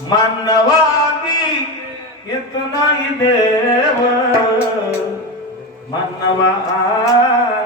मानवागी इतना ही देव. मानवागी